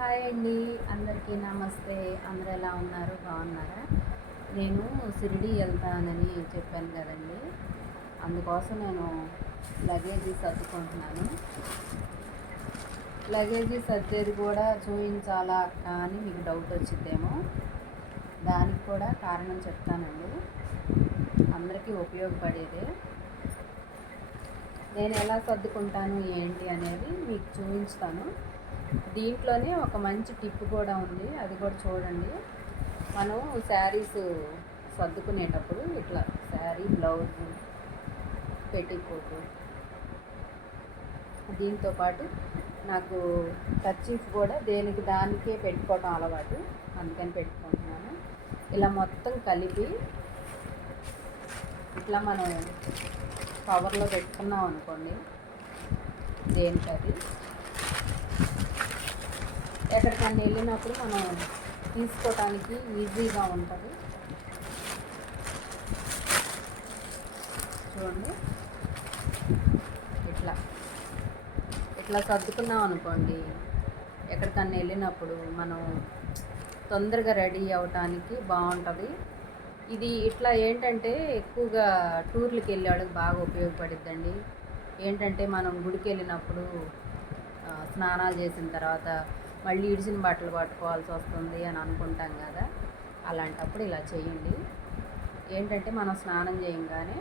Hi అండి, అందరికీ నమస్తే. అందరూ ఎలా ఉన్నారు? బాగున్నారా? నేను షిరిడి వెళ్తానని చెప్పాను కదండి, అందుకోసం నేను లగేజీ సర్దుకుంటున్నాను. లగేజీ సర్దేది కూడా చూపించాలా అని మీకు డౌట్ వచ్చిద్దేమో. దానికి కూడా కారణం చెప్తానండి, అందరికీ ఉపయోగపడేదే. నేను ఎలా సర్దుకుంటాను ఏంటి అనేది మీకు చూపించుతాను. దీంట్లోనే ఒక మంచి టిప్ కూడా ఉంది, అది కూడా చూడండి. మనం శారీస్ సర్దుకునేటప్పుడు ఇట్లా శారీ, బ్లౌజు, పెట్టికోటు, దీంతోపాటు నాకు కర్చీఫ్ కూడా దేనికి దానికే పెట్టుకోవటం అలవాటు, అందుకని పెట్టుకుంటున్నాను. ఇలా మొత్తం కలిపి ఇట్లా మనం కవర్లో పెట్టుకున్నాం అనుకోండి, దేనికది ఎక్కడికన్నా వెళ్ళినప్పుడు మనం తీసుకోవటానికి ఈజీగా ఉంటుంది. చూడండి, ఇట్లా ఇట్లా సర్దుకున్నాం అనుకోండి, ఎక్కడికన్నా వెళ్ళినప్పుడు మనం తొందరగా రెడీ అవ్వటానికి బాగుంటుంది. ఇది ఇట్లా ఏంటంటే ఎక్కువగా టూర్లకు వెళ్ళే వాళ్ళకి బాగా ఉపయోగపడిద్దండి. ఏంటంటే మనం గుడికి వెళ్ళినప్పుడు స్నానాలు చేసిన తర్వాత మళ్ళీ ఇడిచిన బట్టలు పట్టుకోవాల్సి వస్తుంది అని అనుకుంటాం కదా, అలాంటప్పుడు ఇలా చేయండి. ఏంటంటే మనం స్నానం చేయంగానే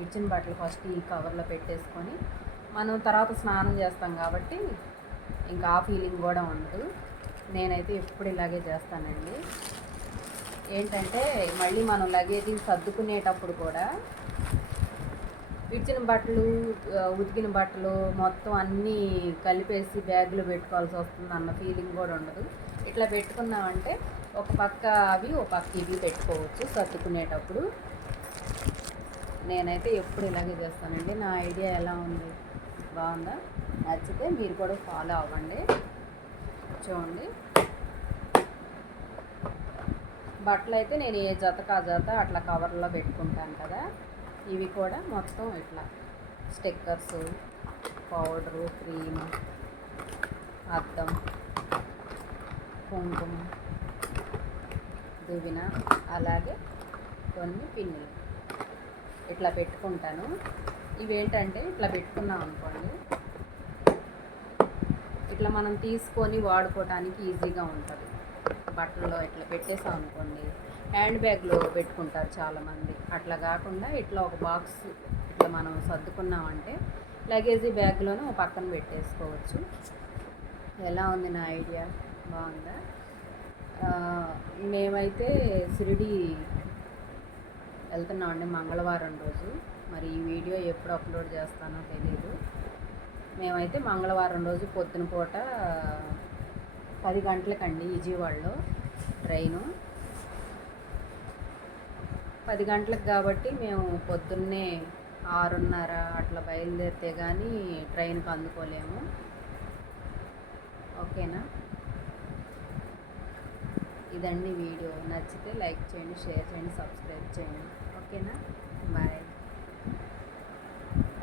ఇడిచిన బట్టలు ఫస్ట్ ఈ కవర్లో పెట్టేసుకొని మనం తర్వాత స్నానం చేస్తాం కాబట్టి ఇంకా ఆ ఫీలింగ్ కూడా ఉండదు. నేనైతే ఎప్పుడు ఇలాగే చేస్తానండి. ఏంటంటే మళ్ళీ మనం లగేజీ సర్దుకునేటప్పుడు కూడా ఇచ్చిన బట్టలు, ఉతికిన బట్టలు మొత్తం అన్నీ కలిపేసి బ్యాగ్లో పెట్టుకోవాల్సి వస్తుంది అన్న ఫీలింగ్ కూడా ఉండదు. ఇట్లా పెట్టుకున్నామంటే ఒక పక్క అవి ఒక పక్క ఇవి పెట్టుకోవచ్చు సర్దుకునేటప్పుడు. నేనైతే ఎప్పుడు ఇలాగే చేస్తానండి. నా ఐడియా ఎలా ఉంది? బాగుందా? నచ్చితే మీరు కూడా ఫాలో అవ్వండి. చూడండి, బట్టలు అయితే నేను ఏ జతకా జత అట్లా కవర్లో పెట్టుకుంటాను కదా, ఇవి కూడా మొత్తం ఇట్లా స్టిక్కర్స్, పౌడరు, క్రీమ్, అద్దం, కుంకుమ, దువ్వెన, అలాగే కొన్ని పిన్నులు ఇట్లా పెట్టుకుంటాను. ఇవేంటంటే ఇట్లా పెట్టుకున్నాం అనుకోండి, ఇట్లా మనం తీసుకొని వాడుకోవడానికి ఈజీగా ఉంటుంది. బట్టల్లో ఇట్లా పెట్టేసాం అనుకోండి, హ్యాండ్ బ్యాగ్లో పెట్టుకుంటారు చాలామంది. అట్లా కాకుండా ఇట్లా ఒక బాక్స్ ఇట్లా మనం సర్దుకున్నామంటే లగేజీ బ్యాగ్లోనే ఒక పక్కన పెట్టేసుకోవచ్చు. ఎలా ఉంది నా ఐడియా? బాగుందా? మేమైతే షిరిడి వెళ్తున్నామండి మంగళవారం రోజు. మరి ఈ వీడియో ఎప్పుడు అప్లోడ్ చేస్తానో తెలియదు. మేమైతే మంగళవారం రోజు పొద్దున పూట 10 గంటలకండి విజయవాడలో ట్రైను. 10 గంటలకు కాబట్టి మేము పొద్దున్నే 6:30 అట్లా బయలుదేరితే కానీ ట్రైన్కి అందుకోలేము. ఓకేనా? ఇదండి వీడియో. నచ్చితే లైక్ చేయండి, షేర్ చేయండి, సబ్స్క్రైబ్ చేయండి. ఓకేనా? బాయ్.